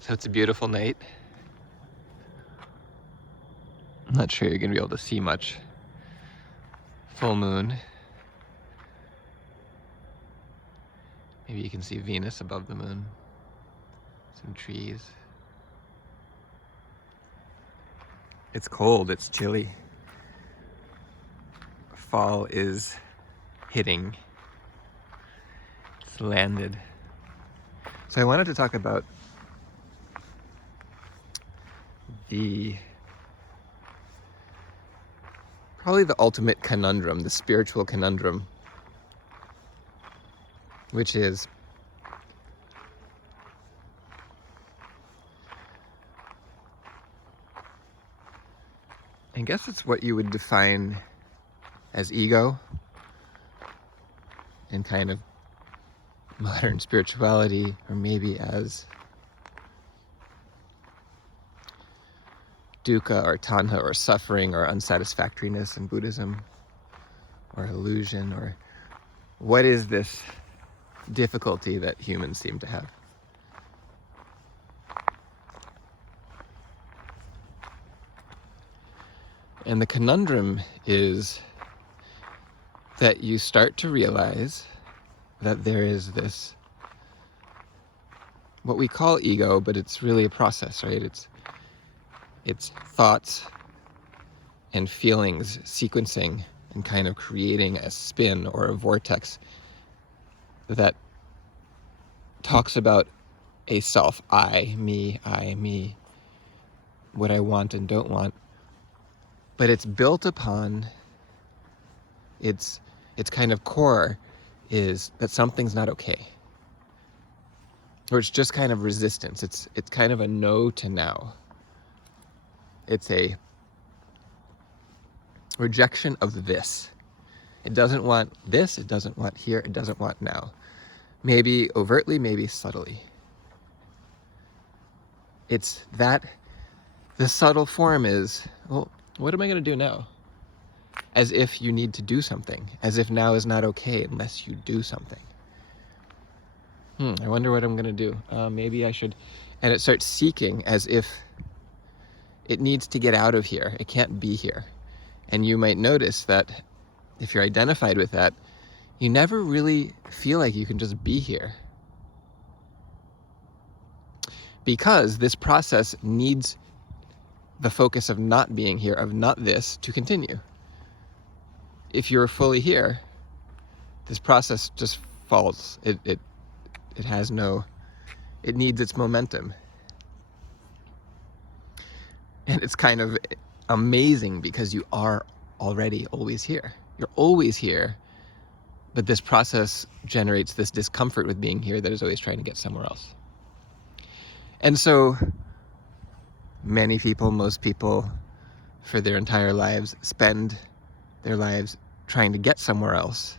So it's a beautiful night. I'm not sure you're gonna be able to see much. Full moon. Maybe you can see Venus above the moon. Some trees. It's cold, it's chilly. Fall is hitting. It's landed. So I wanted to talk about probably the ultimate conundrum, the spiritual conundrum, which is I guess it's what you would define as ego in kind of modern spirituality, or maybe as dukkha or tanha or suffering or unsatisfactoriness in Buddhism, or illusion, or what is this difficulty that humans seem to have? And the conundrum is that you start to realize that there is this, what we call ego, but it's really a process, right? It's thoughts and feelings sequencing and kind of creating a spin or a vortex that talks about a self, I, me, what I want and don't want. But it's built upon, its kind of core is that something's not okay. Or it's just kind of resistance. It's kind of a no to now. It's a rejection of this. It doesn't want this, it doesn't want here, it doesn't want now. Maybe overtly, maybe subtly. It's that the subtle form is, well, what am I going to do now? As if you need to do something. As if now is not okay unless you do something. I wonder what I'm going to do. Maybe I should. And it starts seeking as if it needs to get out of here. It can't be here. And you might notice that if you're identified with that, you never really feel like you can just be here. Because this process needs the focus of not being here, of not this, to continue. If you're fully here, this process just falls. It has no, it needs its momentum. And it's kind of amazing because you are already always here. You're always here, but this process generates this discomfort with being here that is always trying to get somewhere else. And so many people, most people, for their entire lives, spend their lives trying to get somewhere else.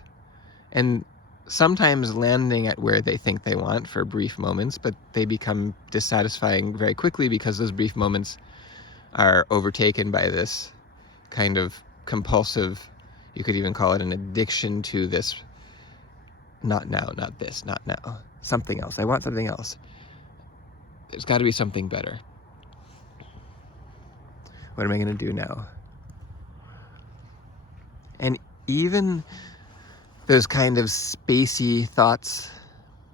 And sometimes landing at where they think they want for brief moments, but they become dissatisfying very quickly because those brief moments are overtaken by this kind of compulsive, you could even call it an addiction to this, not now, not this, not now, something else. I want something else. There's got to be something better. What am I going to do now? And even those kind of spacey thoughts,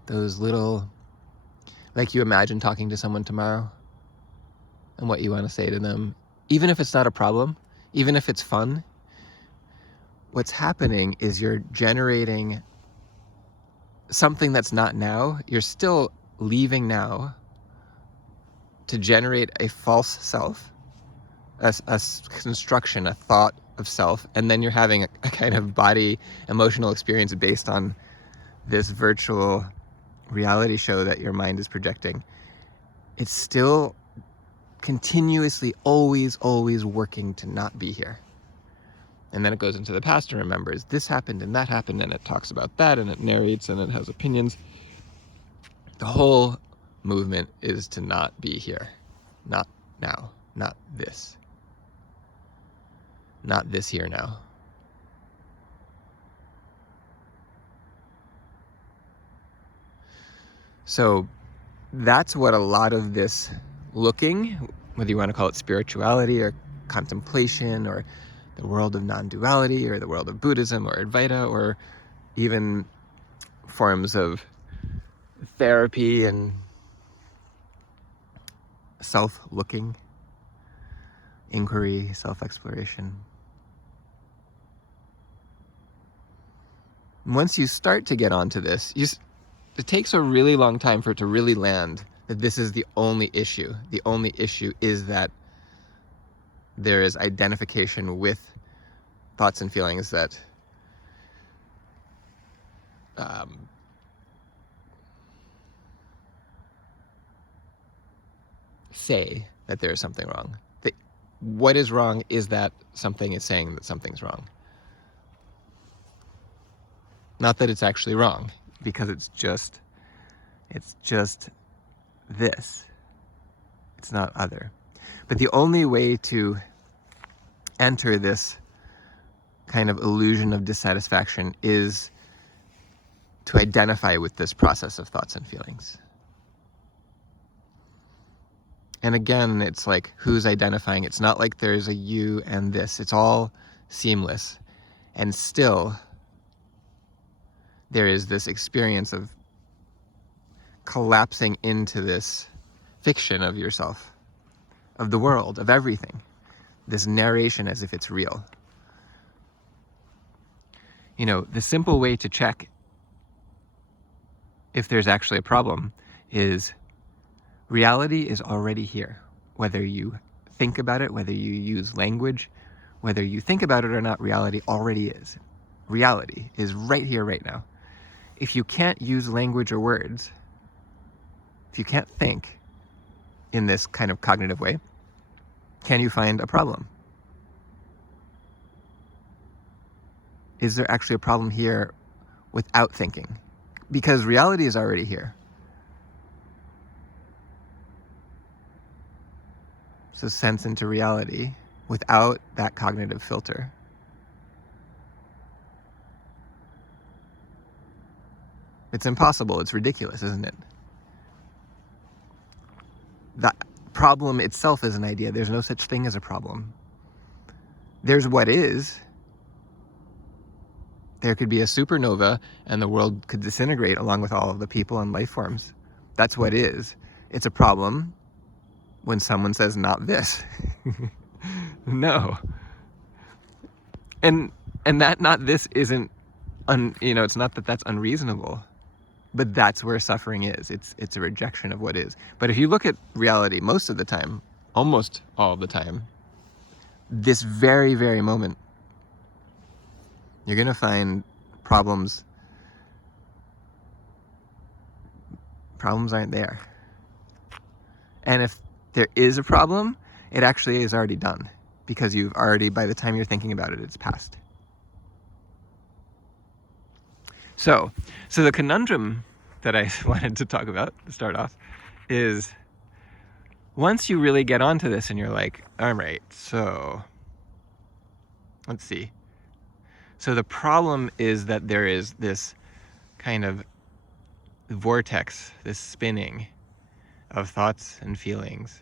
those little, like you imagine talking to someone tomorrow and what you want to say to them, even if it's not a problem, even if it's fun, what's happening is you're generating something that's not now. You're still leaving now to generate a false self, a construction, a thought of self, and then you're having a kind of body emotional experience based on this virtual reality show that your mind is projecting. It's still continuously, always working to not be here. And then it goes into the past and remembers this happened and that happened, and it talks about that, and it narrates, and it has opinions. The whole movement is to not be here. Not now. Not this. Not this here now. So that's what a lot of this looking, whether you want to call it spirituality or contemplation or the world of non-duality or the world of Buddhism or Advaita or even forms of therapy and self-looking, inquiry, self-exploration. Once you start to get onto this, it takes a really long time for it to really land that this is the only issue. The only issue is that there is identification with thoughts and feelings that say that there is something wrong. What is wrong is that something is saying that something's wrong. Not that it's actually wrong, because it's just this. It's not other. But the only way to enter this kind of illusion of dissatisfaction is to identify with this process of thoughts and feelings. And again, it's like, who's identifying? It's not like there's a you and this. It's all seamless. And still, there is this experience of collapsing into this fiction of yourself, of the world, of everything. This narration as if it's real. You know, the simple way to check if there's actually a problem is reality is already here. Whether you think about it, whether you use language, whether you think about it or not, reality already is. Reality is right here, right now. If you can't use language or words, if you can't think in this kind of cognitive way, can you find a problem? Is there actually a problem here without thinking? Because reality is already here. So sense into reality without that cognitive filter. It's impossible. It's ridiculous, isn't it? The problem itself is an idea. There's no such thing as a problem. There's what is. There could be a supernova and the world could disintegrate along with all of the people and life forms. That's what is. It's a problem when someone says, not this. No. And that not this isn't, it's not that that's unreasonable, but that's where suffering is. It's a rejection of what is. But if you look at reality most of the time, almost all the time, this very, very moment, you're going to find problems aren't there. And if there is a problem, it actually is already done, because you've already, by the time you're thinking about it, it's past. So the conundrum that I wanted to talk about to start off is, once you really get onto this and you're like, all right, so let's see. So the problem is that there is this kind of vortex, this spinning of thoughts and feelings,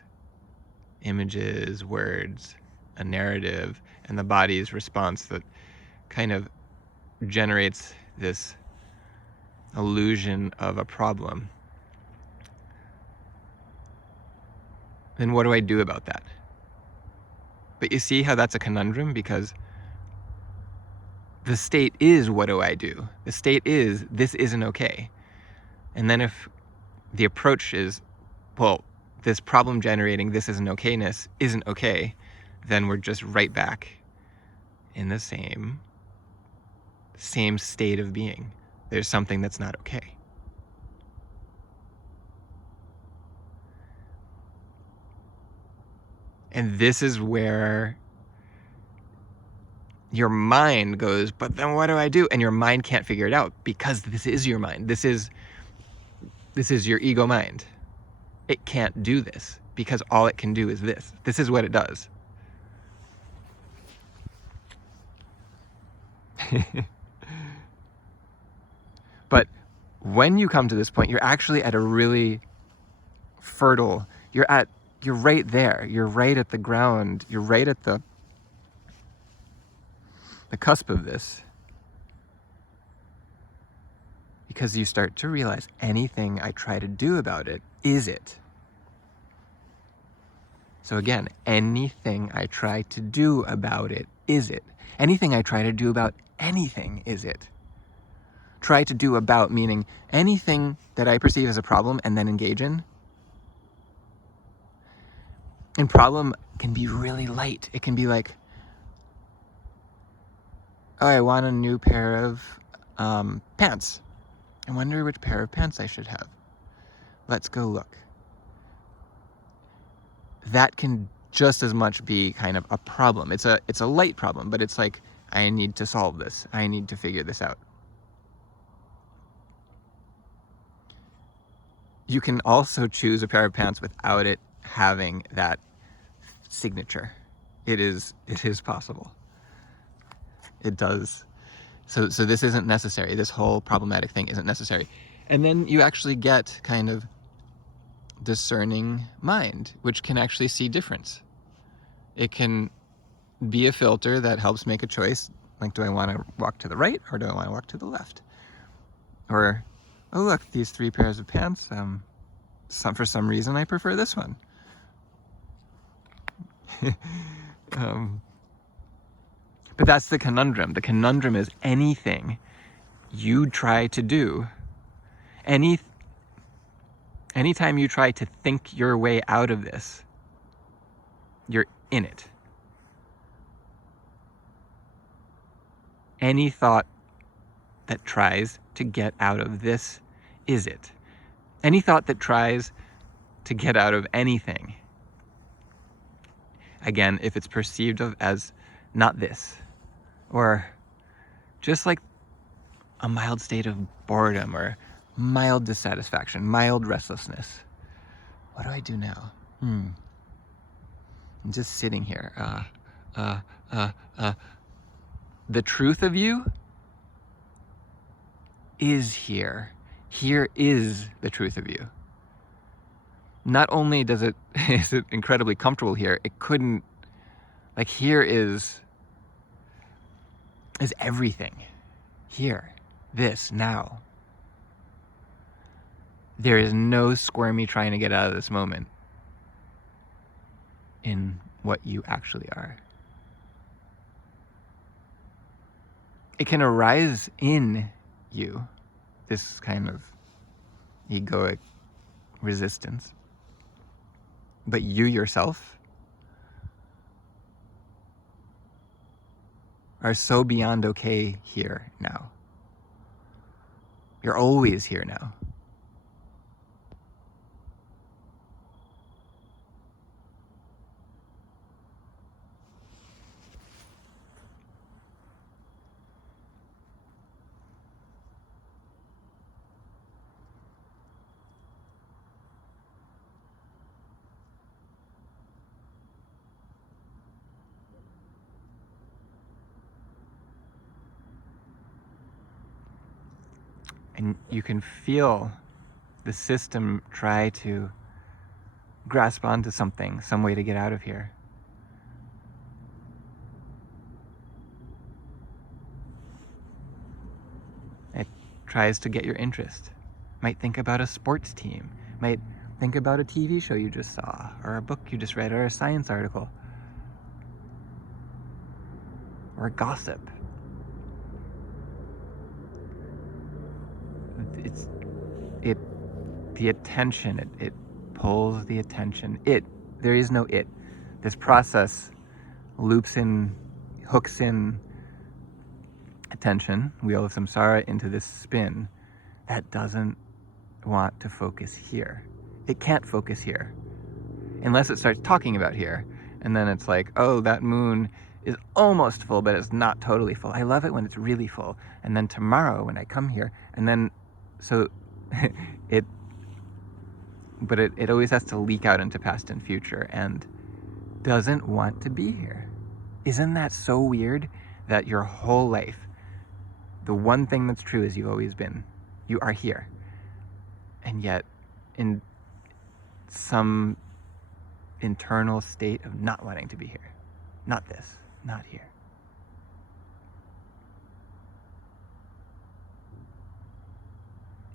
images, words, a narrative, and the body's response that kind of generates this illusion of a problem. Then what do I do about that? But you see how that's a conundrum, because the state is, what do I do? The state is, this isn't okay. And then if the approach is, well, this problem generating, this isn't okayness isn't okay, then we're just right back in the same state of being. There's something that's not okay. And this is where your mind goes, but then what do I do? And your mind can't figure it out, because this is your mind. This is your ego mind. It can't do this, because all it can do is this. This is what it does. But when you come to this point, you're actually at a really fertile. You're right there. You're right at the ground. You're right at the cusp of this. Because you start to realize anything I try to do about it is it. So again, anything I try to do about it is it. Anything I try to do about anything is it. Try to do about meaning anything that I perceive as a problem and then engage in. And problem can be really light. It can be like, oh, I want a new pair of pants. I wonder which pair of pants I should have. Let's go look. That can just as much be kind of a problem. It's a light problem, but it's like, I need to solve this. I need to figure this out. You can also choose a pair of pants without it having that signature. It is possible. It does. So this isn't necessary. This whole problematic thing isn't necessary. And then you actually get kind of discerning mind, which can actually see difference. It can be a filter that helps make a choice. Like, do I want to walk to the right or do I want to walk to the left? Or, oh look, these 3 pairs of pants, for some reason I prefer this one. But that's the conundrum. The conundrum is anything you try to do, anytime you try to think your way out of this, you're in it. Any thought that tries to get out of this is it. Any thought that tries to get out of anything, again, if it's perceived of as not this, or just like a mild state of boredom or mild dissatisfaction, mild restlessness. What do I do now? I'm just sitting here. The truth of you is here. Here is the truth of you. Not only is it incredibly comfortable here, it couldn't, like, here is everything. Here, this, now. There is no squirmy trying to get out of this moment in what you actually are. It can arise in you, this kind of egoic resistance. But you yourself are so beyond okay here now. You're always here now. And you can feel the system try to grasp onto something, some way to get out of here. It tries to get your interest. Might think about a sports team. Might think about a TV show you just saw, or a book you just read, or a science article, or gossip. The attention, it pulls the attention. There is no it. This process loops in, hooks in attention, wheel of samsara, into this spin that doesn't want to focus here. It can't focus here unless it starts talking about here. And then it's like, oh, that moon is almost full, but it's not totally full. I love it when it's really full. And then tomorrow when I come here, and then, so it always has to leak out into past and future and doesn't want to be here. Isn't that so weird that your whole life, the one thing that's true is you've always been, you are here. And yet in some internal state of not wanting to be here. Not this, not here.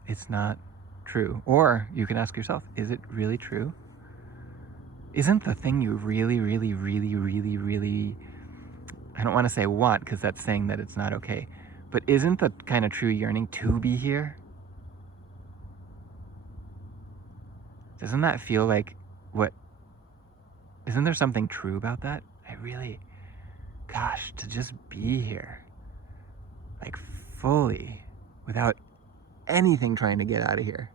It's not true. Or you can ask yourself, is it really true? Isn't the thing you really, really, really, really, really, I don't want to say want, because that's saying that it's not okay, but isn't the kind of true yearning to be here? Doesn't that feel like what, isn't there something true about that? I really, gosh, to just be here, like fully, without anything trying to get out of here.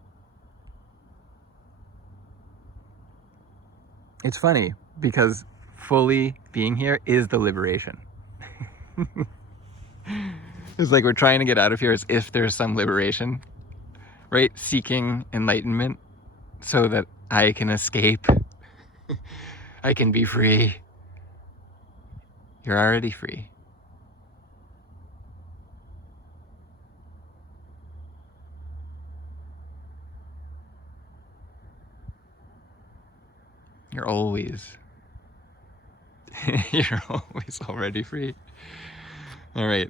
It's funny because fully being here is the liberation. It's like we're trying to get out of here as if there's some liberation, right? Seeking enlightenment so that I can escape. I can be free. You're already free. You're always already free. All right.